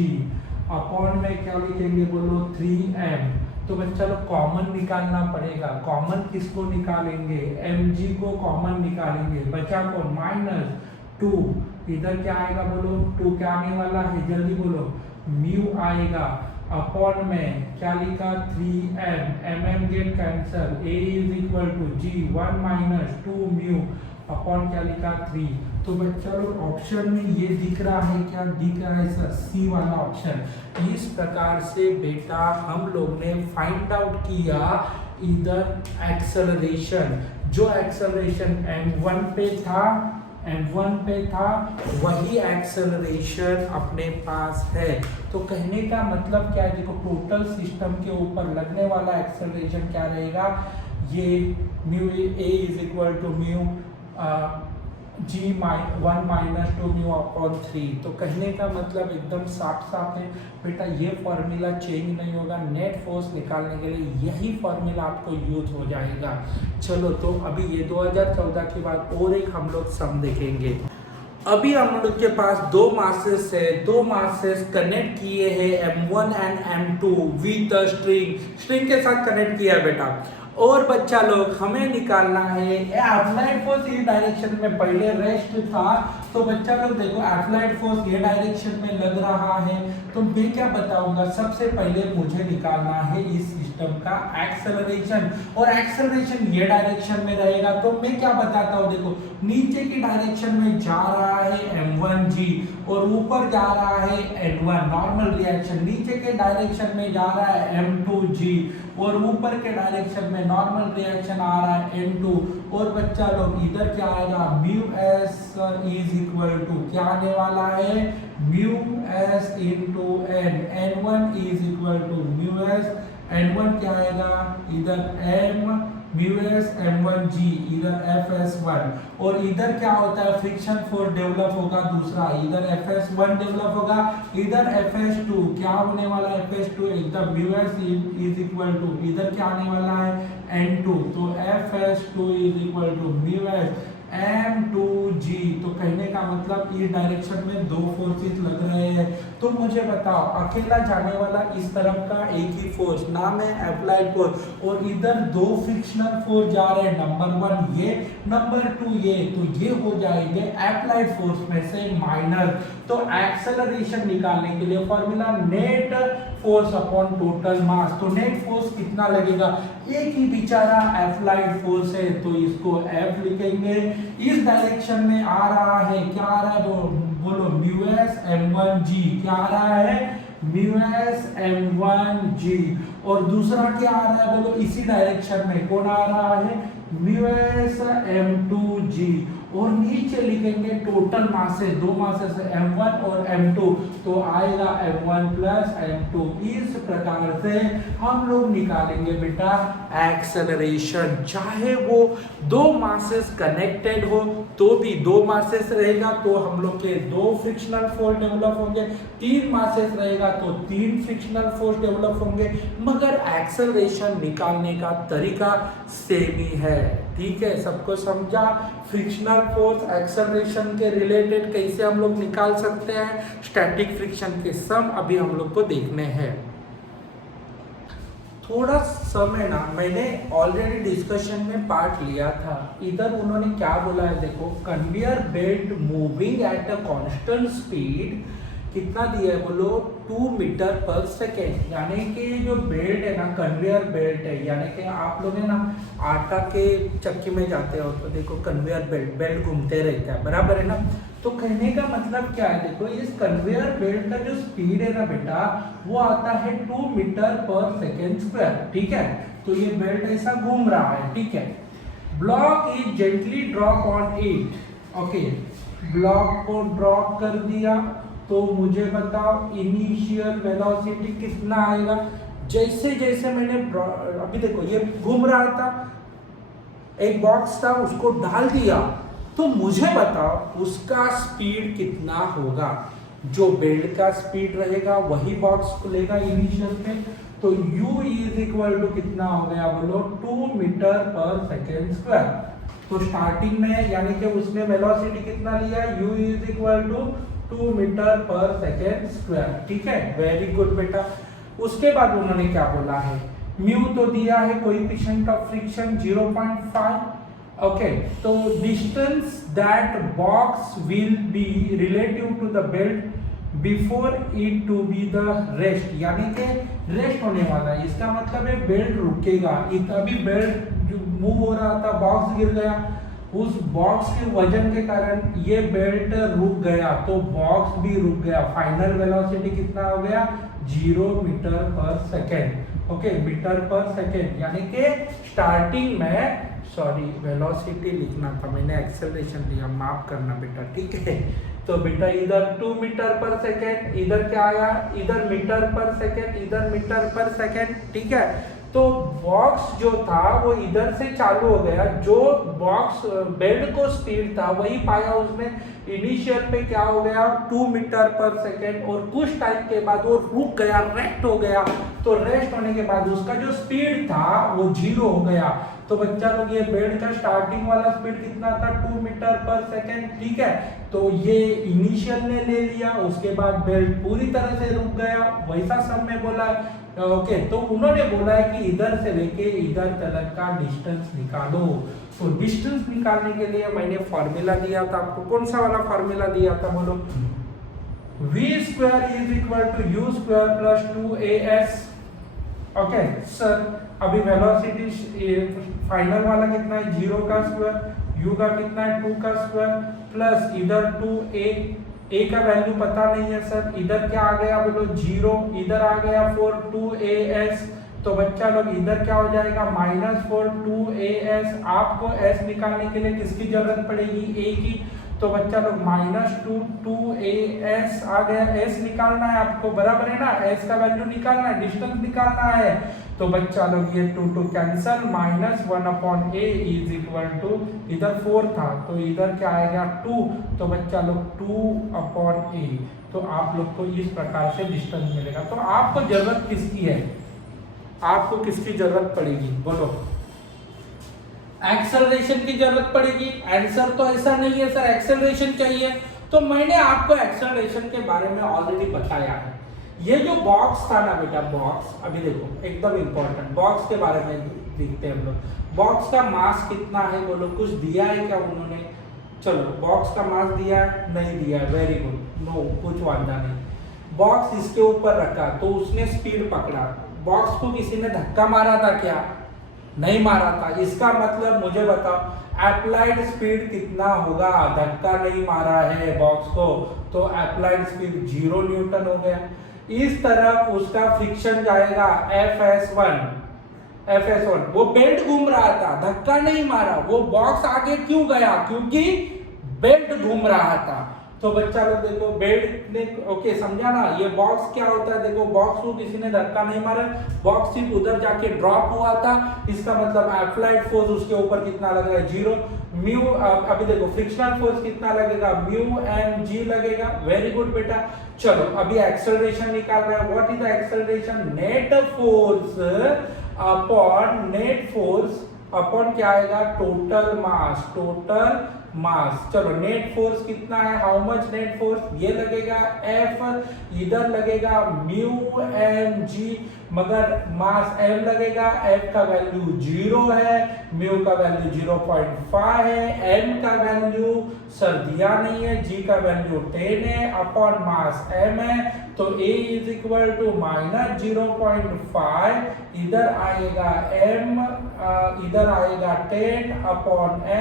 अपॉन में क्या लिखेंगे बोलो 3M। तो बच्चा लोग कॉमन निकालना पड़ेगा, कॉमन किसको निकालेंगे, Mg को कॉमन निकालेंगे, बचा कौन, -2। इधर क्या आएगा बोलो, 2 क्या आने वाला है जल्दी बोलो, म्यू आएगा अपॉन में क्या लिखा 3M, get cancel, A is equal to G 1 minus 2 mu upon क्या लिखा 3। तो बच्चा लोग ऑप्शन में ये दिख रहा है, क्या दिख रहा है सर, सी वाला ऑप्शन। इस प्रकार से बेटा हम लोग ने फाइंड आउट किया इधर एक्सेलरेशन, जो एक्सेलरेशन M1 पे था वही एक्सेलरेशन अपने पास है। तो कहने का मतलब क्या है देखो, टोटल सिस्टम के ऊपर लगने वाला एक्सेलरेशन क्या रहेगा, ये mu A is equal to mu G1 minus 2 mu upon 3। तो कहने का मतलब एकदम साफ साफ है बेटा, ये फॉर्मूला चेंज नहीं होगा, नेट फोर्स निकालने के लिए यही फॉर्मूला आपको यूज हो जाएगा। चलो तो अभी ये 2014 के बाद और एक हम लोग सम देखेंगे। अभी हम लोग के पास दो मासेस है, दो मासेस कनेक्ट किए हैं M1 and M2 with string के साथ कनेक्ट किया है बेटा। और बच्चा लोग हमें निकालना है अप्लाइड फोर्स इस डायरेक्शन में, पहले रेस्ट था तो बच्चा लोग देखो एप्लाइड फोर्स ये डायरेक्शन में लग रहा है, तो मैं क्या बताऊंगा, सबसे पहले मुझे निकालना है इस सिस्टम का एक्सेलरेशन, और एक्सेलरेशन ये डायरेक्शन में रहेगा। तो मैं क्या बताता हूँ, देखो नीचे की डायरेक्शन में जा रहा है m1g और ऊपर जा रहा है n1 नॉर्मल रिएक्शन, नीचे के डायरेक्शन में जा रहा है m2g और ऊपर के डायरेक्शन में नॉर्मल रिएक्शन आ रहा है n2। और बच्चा लोग इधर क्या आएगा, mu S is equal to क्या आने वाला है, mu S into N, n1 is equal to mu S, n1 क्या आएगा इधर m म्यू एस m1g इधर fs1, और इधर क्या होता है फ्रिक्शन फोर्स डेवलप होगा दूसरा, इधर fs1 डेवलप होगा, इधर fs2 क्या होने वाला है, fs2 एकदम mu S is equal to इधर क्या आने वाला है n2, तो fs2 is equal to mu S m2g। तो कहने का मतलब इस डायरेक्शन में दो फोर्सेस लग रहे हैं। तो मुझे बताओ अकेला जाने वाला इस तरफ का एक ही फोर्स नाम है अप्लाइड फोर्स, और इधर दो फ्रिक्शनल फोर्स जा रहे हैं, नंबर 1 ये, नंबर 2 ये, तो ये हो जाएंगे अप्लाइड फोर्स में से माइनर। तो एक्सेलरेशन निकालने के लिए formula net force upon total mass, तो नेट फोर्स कितना लगेगा, एक ही बेचारा अप्लाइड फोर्स है तो इसको F लिखेंगे। इस डायरेक्शन में आ रहा है, क्या आ रहा है बोलो, म्यू एस m1g, क्या आ रहा है म्यू एस m1g, और दूसरा क्या आ रहा है बोलो, इसी डायरेक्शन में कौन आ रहा है, म्यू एस m2g, और नीचे लिखेंगे टोटल मासेस, दो मासेस m1 और m2, तो आएगा m1 प्लस m2। इस प्रकार से हम लोग निकालेंगे बेटा एक्सेलरेशन, चाहे वो दो मासेस कनेक्टेड हो तो भी दो मासेस रहेगा तो हम लोग के दो फ्रिक्शनल फोर्स डेवलप होंगे, तीन मासेस रहेगा तो तीन फ्रिक्शनल फोर्स डेवलप होंगे, मगर एक्सेलरेशन निकालने का तरीका सेम ही है। ठीक है, सबको समझा, फ्रिक्शनल फोर्स एक्सेलरेशन के रिलेटेड कैसे हम लोग निकाल सकते हैं, स्टैटिक फ्रिक्शन के सम अभी हम लोग को देखने हैं। थोड़ा समय ना मैंने ऑलरेडी डिस्कशन में पार्ट लिया था, इधर उन्होंने क्या बोला है देखो, conveyor belt moving at a constant speed कितना दिया है बोलो, 2 मीटर पर सेकेंड, यानी कि जो बेल्ट है ना कन्वेयर बेल्ट है, यानी कि आप लोग है ना आटा के चक्की में जाते हो तो देखो कन्वेयर बेल्ट घूमते रहता है, बराबर है ना। तो कहने का मतलब क्या है, देखो इस कन्वेयर बेल्ट का जो स्पीड है ना बेटा वो आता है 2 मीटर पर सेकेंड स्क्वायर। ठीक है, तो ये बेल्ट ऐसा घूम रहा है। ठीक है, block is gently drop on it. Okay, block को ड्रॉप कर दिया तो मुझे बताओ इनिशियल वेलोसिटी कितना आएगा। जैसे जैसे मैंने अभी देखो ये घूम रहा था, एक बॉक्स था उसको डाल दिया, तो मुझे बताओ उसका स्पीड कितना होगा। जो बेल्ट का स्पीड रहेगा वही बॉक्स को लेगा इनिशियल में, तो u इज इक्वल टू कितना हो गया बोलो, 2 मीटर पर सेकेंड स्क्वायर। तो स्टार्टिंग में यानी कि उसने वेलोसिटी कितना लिया, u is equal to 2 metre per second square. ठीक है, वेरी गुड बेटा। उसके बाद उन्होंने क्या बोला है, म्यू तो दिया है कोएफिशिएंट ऑफ फ्रिक्शन 0.5। ओके, तो distance that box will be relative to the belt before it to be the rest, यानी कि रेस्ट होने वाला है, इसका मतलब है बेल्ट रुकेगा। अभी बेल्ट मूव हो रहा था, बॉक्स गिर गया, उस बॉक्स के वजन के कारण ये बेल्ट रुक गया तो बॉक्स भी रुक गया। फाइनल वेलोसिटी कितना हो गया, 0 metre per second. Okay, metre per second, यानी कि स्टार्टिंग में सॉरी वेलोसिटी लिखना था, मैंने एक्सेलरेशन लिया, माफ करना बेटा। ठीक है, तो बेटा इधर 2 मीटर पर सेकेंड, इधर क्या आया, इधर मीटर पर सेकेंड, इधर मीटर पर सेकेंड। ठीक है, तो बॉक्स जो था वो इधर से चालू हो गया, जो बॉक्स बेल्ट को स्पीड था वही पाया उसने। इनिशियल पे क्या हो गया, 2 मीटर पर सेकेंड, और कुछ टाइम के बाद वो रुक गया, रेस्ट हो गया। तो रेस्ट होने के बाद उसका जो स्पीड था वो 0 हो गया। तो बच्चा लोग ये बेल्ट का स्टार्टिंग वाला स्पीड कितना था, 2 मीटर पर सेकेंड। ठीक है, तो ये इनिशियल ने ले लिया, उसके बाद बेल्ट पूरी तरह से रुक गया, वैसा सब में बोला ओके, तो उन्होंने बोला है कि इधर से लेके इधर तक का डिस्टेंस निकालो। तो डिस्टेंस निकालने के लिए मैंने फॉर्मूला दिया था आपको, कौन सा वाला फॉर्मूला दिया था बोलो? v square is equal to u square plus 2as। Okay sir, अभी वेलोसिटी फाइनल वाला कितना है? 0 का स्क्वायर, u का कितना है? 2 का स्क्वायर, प्लस इधर 2a का वैल्यू पता नहीं है सर, इधर क्या आ गया बोलो? 0, इधर आ गया 4 2as। तो बच्चा लोग इधर क्या हो जाएगा? -4 2as। आपको s निकालने के लिए किसकी जरूरत पड़ेगी? a की। तो बच्चा लोग -2 2as आ गया, s निकालना है आपको, बराबर है ना? s का वैल्यू निकालना है, डिस्टेंस निकालना है। तो बच्चा लोग ये 2 cancel, -1/a is equal to, इधर 4 था तो इधर क्या आएगा? 2। तो बच्चा लोग 2/a। तो आप लोग को इस प्रकार से डिस्टेंस मिलेगा। तो आपको जरूरत किसकी है? आपको किसकी जरूरत पड़ेगी बोलो? एक्सेलरेशन की जरूरत पड़ेगी। आंसर तो ऐसा नहीं है सर एक्सेलरेशन चाहिए, तो मैंने आपको एक्सेलरेशन के बारे में ऑलरेडी बताया है। ये जो बॉक्स था ना बेटा, बॉक्स, अभी देखो एकदम इंपॉर्टेंट, बॉक्स के बारे में देखते हैं हम लोग। बॉक्स का मास कितना है बोलो? कुछ दिया है क्या उन्होंने? चलो, बॉक्स का मास दिया है? नहीं दिया है, वेरी गुड, नो, कुछ वादा नहीं। बॉक्स इसके ऊपर रखा तो उसने स्पीड पकड़ा, बॉक्स को किसी ने धक्का मारा था क्या? नहीं मारा था। इसका मतलब मुझे बताओ, अप्लाइड स्पीड कितना होगा? धक्का नहीं मारा है बॉक्स को, तो अप्लाइड स्पीड 0 न्यूटन हो गया। इस तरफ उसका फ्रिक्शन जाएगा FS1, वो बेल्ट घूम रहा था, धक्का नहीं मारा। वो बॉक्स आगे क्यों गया? क्योंकि बेल्ट घूम रहा था। तो बच्चा लोग देखो, बेल्ट ने, ओके समझा ना? ये बॉक्स क्या होता है? देखो, बॉक्स को किसी ने धक्का नहीं मारा, बॉक्स सिर्फ उधर जाके ड्रॉप हुआ था। इसका मतलब अप्लाइड फोर्स उसके ऊपर कितना लग रहा है? 0। म्यू, अभी देखो फ्रिक्शनल फोर्स कितना लगेगा? μmg लगेगा। वेरी गुड बेटा। चलो, अभी एक्सेलरेशन निकाल रहे हैं। What is the acceleration? Net force upon क्या आएगा? Total mass. चलो, नेट फोर्स कितना है? How much net force? ये लगेगा F, इधर लगेगा μmg, मगर मास m लगेगा। F का वैल्यू 0 है, म्यू का वैल्यू 0.5 है, m का वैल्यू सर दिया नहीं है, g का वैल्यू 10 है, अपॉन मास m है। तो a इज इक्वल टू -0.5, इधर आएगा m, इधर आएगा 10 अपॉन m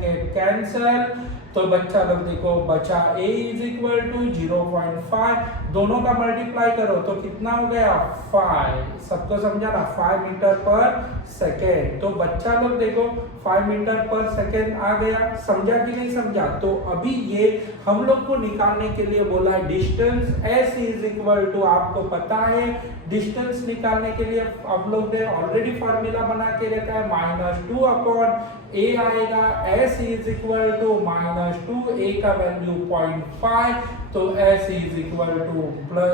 गेट कैंसल। तो बच्चा लोग देखो, बचा a इज इक्वल टू 0.5, दोनों का मल्टीप्लाई करो तो कितना हो गया? 5। सबको समझा ना? 5 मीटर पर सेकेंड। तो बच्चा लोग देखो, 5 मीटर पर सेकेंड आ गया। समझा कि नहीं समझा? तो अभी ये हम लोग को निकालने के लिए बोला है distance. s is equal to, आपको पता है डिस्टेंस निकालने के लिए हम लोग ने ऑलरेडी फॉर्मूला बना के रखा है, -2/a आएगा। s is equal to -2, a का वैल्यू 0.5, तो s is equal to plus,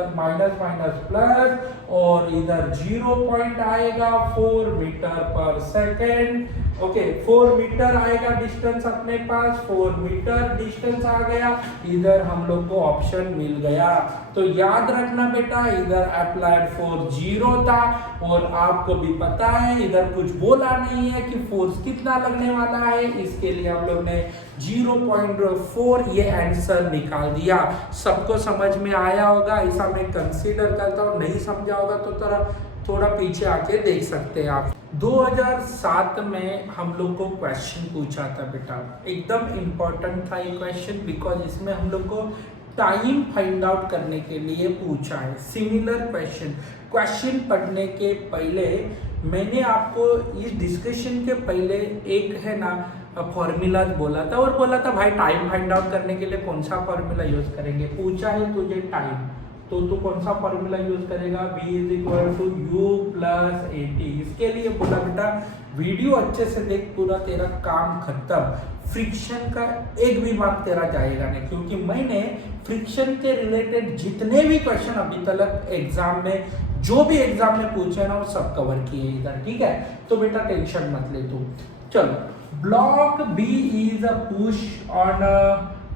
और इधर 0 पॉइंट आएगा 4 metre per second. Okay, 4 metre आएगा डिस्टेंस अपने पास, 4 मीटर डिस्टेंस आ गया। इधर हम लोग को ऑप्शन मिल गया। तो याद रखना बेटा, इधर अप्लाइड फोर्स 0 था, और आपको भी पता है इधर कुछ बोला नहीं है कि फोर्स कितना लगने वाला है। इसके लिए हम लोग ने 0.4 ये आंसर निकाल दिया। सबको समझ में आया होगा, ऐसा मैं कंसीडर करता हूँ। नहीं समझा होगा तो थोड़ा पीछे आके देख सकते हैं आप। 2007 में हम लोग को क्वेश्चन पूछा था बेटा, एकदम इम्पोर्टेंट था ये क्वेश्चन, बिकॉज इसमें हम लोग को टाइम फाइंड आउट करने के लिए पूछा है। सिमिलर क्वेश्चन पढ़ने के पहले मैंने आपको इस डिस्कशन के पहले एक है ना फॉर्मूला बोला था, और बोला था भाई टाइम फाइंड आउट करने के लिए कौन सा फॉर्मूला यूज करेंगे। पूछा है तुझे टाइम, तो तू कौन सा फॉर्मूला यूज करेगा? v is equal to u plus at। इसके लिए बोला बेटा वीडियो अच्छे से देख, पूरा तेरा काम खत्म। फ्रिक्शन का एक भी मार्क तेरा जाएगा नहीं, क्योंकि मैंने फ्रिक्शन के रिलेटेड जितने भी क्वेश्चन अभी तक एग्जाम में, जो भी एग्जाम में पूछे ना, वो सब कवर किए इधर, ठीक है? तो बेटा टेंशन मत ले तू। चलो, block B is a push on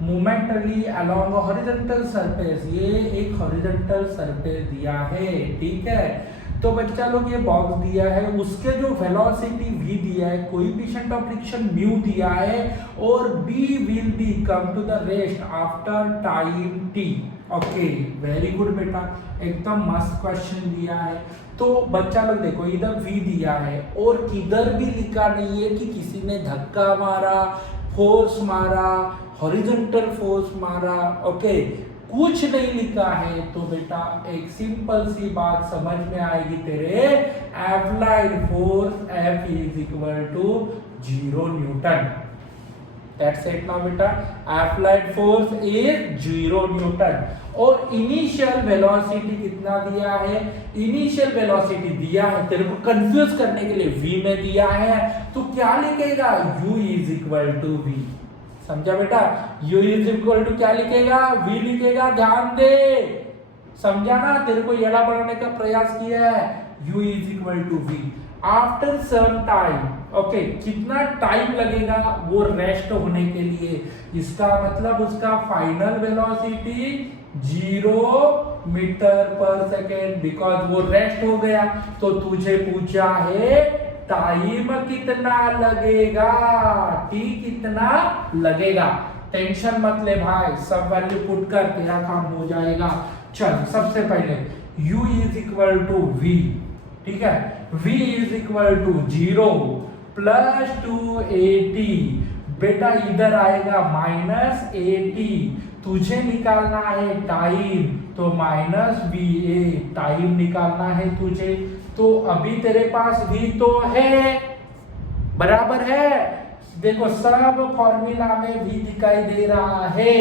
momentarily along horizontal surface. ये एक हॉरिजॉन्टल सरफेस दिया है, ठीक है? तो बच्चा लोग ये बॉक्स दिया है, उसके जो वेलोसिटी v दिया है, कोएफिशिएंट ऑफ फ्रिक्शन म्यू दिया है, और b will be come to the rest after time t। Okay, very good बेटा, एकदम मस्त क्वेश्चन दिया है। तो बच्चा लोग देखो, इधर v दिया है और इधर भी लिखा नहीं है कि किसी ने धक्का मारा, फोर्स मारा, हॉरिजॉन्टल फोर्स मारा। ओके, कुछ नहीं लिखा है। तो बेटा एक सिंपल सी बात समझ में आएगी तेरे, applied force F is equal to 0 newton. That's it ना बेटा, एप्लाइड फोर्स इज 0 न्यूटन। और इनिशियल वेलोसिटी कितना दिया है? इनिशियल वेलोसिटी दिया है तेरे को कंफ्यूज करने के लिए, v में दिया है, तो क्या लिखेगा? u is equal to v। समझा बेटा? u इज इक्वल टू क्या लिखेगा? v लिखेगा। ध्यान दे, समझा ना? तेरे को येड़ा बनाने का प्रयास किया है। u is equal to v after some time. Okay, कितना टाइम लगेगा वो रेस्ट होने के लिए? इसका मतलब उसका final velocity 0 metre per second, because वो रेस्ट हो गया। तो तुझे पूछा है टाइम कितना लगेगा, t कितना लगेगा। टेंशन मत ले भाई, सब वैल्यू पुट कर, तेरा काम हो जाएगा। चल, सबसे पहले u is equal to v, ठीक है? v is equal to 0 plus 280। बेटा इधर आएगा माइनस 80। तुझे निकालना है टाइम, तो माइनस va टाइम निकालना है तुझे। तो अभी तेरे पास v तो है, बराबर है। देखो सब फॉर्मूला में v दिखाई दे रहा है।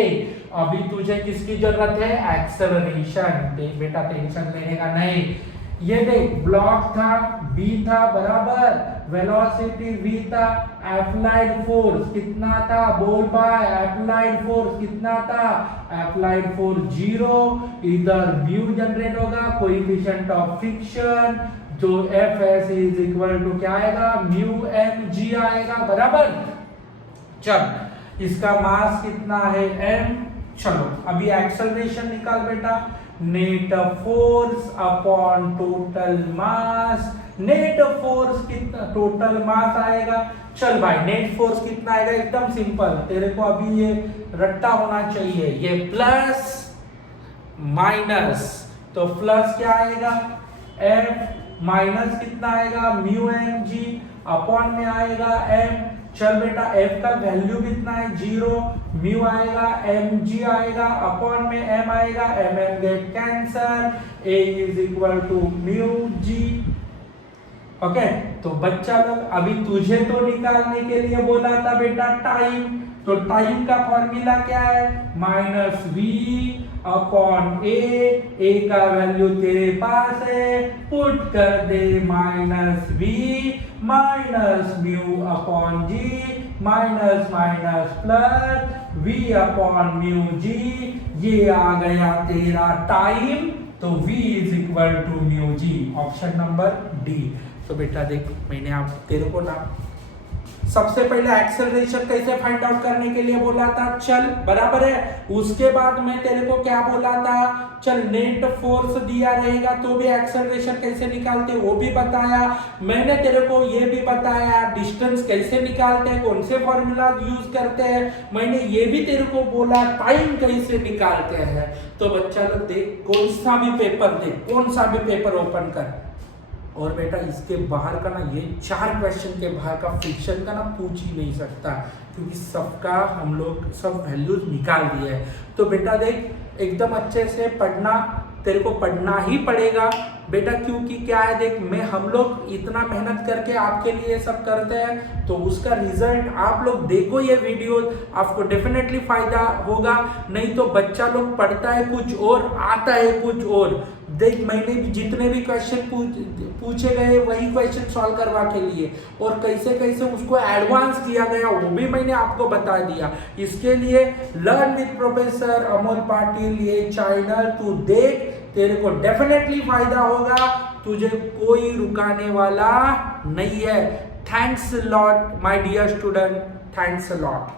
अभी तुझे किसकी जरूरत है? एक्सेलरेशन। बेटा टेंशन लेने का नहीं। ये देख, ब्लॉक था, b था, बराबर, वेलोसिटी v था, अप्लाइड फोर्स कितना था? बोल पाए, अप्लाइड फोर्स कितना था? Applied force 0। इधर म्यू जनरेट होगा, कोएफिशिएंट ऑफ फ्रिक्शन, तो Fs इज इक्वल टू क्या आएगा? म्यू mg आएगा, बराबर। चल, इसका मास कितना है? m। चलो अभी एक्सेलरेशन निकाल बेटा। नेट फोर्स अपॉन टोटल मास। नेट फोर्स कितना? टोटल मास आएगा। चल भाई, नेट फोर्स कितना आएगा? एकदम सिंपल, तेरे को अभी ये रट्टा होना चाहिए। ये प्लस माइनस, तो प्लस क्या आएगा? F माइनस कितना आएगा? म्यू mg अपॉन में आएगा m। चल बेटा, f का वैल्यू कितना है? 0। म्यू आएगा, mg आएगा, अपॉन में m आएगा, mm get cancel, a is equal to mu g। Okay, तो बच्चा लोग अभी तुझे तो निकालने के लिए बोला था बेटा टाइम, तो टाइम का फॉर्मूला क्या है? माइनस v अपॉन a का वैल्यू तेरे पास है, पुट कर दे minus v minus mu upon g minus minus plus v upon mu g। ये आ गया तेरा टाइम, तो v is equal to mu g, option number D. तो बेटा देख, मैंने आप तेरे को ना सबसे पहले एक्सेलरेशन कैसे फाइंड आउट करने के लिए बोला था, चल बराबर है। उसके बाद मैं तेरे को क्या बोला था, चल नेट फोर्स दिया रहेगा तो भी एक्सेलरेशन कैसे निकालते वो भी बताया। मैंने तेरे को ये भी बताया डिस्टेंस कैसे निकालते हैं, कौन से फॉर्मूला यूज करते हैं। मैंने ये भी तेरे को बोला टाइम कैसे निकालते हैं। तो बच्चा लोग देख, कौन सा भी पेपर देख, कौन सा भी पेपर ओपन कर, और बेटा इसके बाहर का ना, ये 4 क्वेश्चन के बाहर का फ्रिक्शन का ना पूछ ही नहीं सकता, क्योंकि सबका हम लोग सब वैल्यूज निकाल दिए है। तो बेटा देख, एकदम अच्छे से पढ़ना, तेरे को पढ़ना ही पड़ेगा बेटा, क्योंकि क्या है देख, हम लोग इतना मेहनत करके आपके लिए सब करते हैं, तो उसका रिजल्ट आप लोग देखो ये वीडियो, आपको डेफिनेटली फायदा होगा। नहीं तो बच्चा लोग पढ़ता है कुछ और, आता है कुछ और। देख, मैंने भी जितने भी क्वेश्चन पूछे गए वही क्वेश्चन सॉल्व करवा के लिए, और कैसे कैसे उसको एडवांस किया गया वो भी मैंने आपको बता दिया। इसके लिए learn with professor Amol Patil ये चैनल तू देख, तेरे को डेफिनेटली फायदा होगा, तुझे कोई रुकाने वाला नहीं है। Thanks lot my dear student, thanks lot.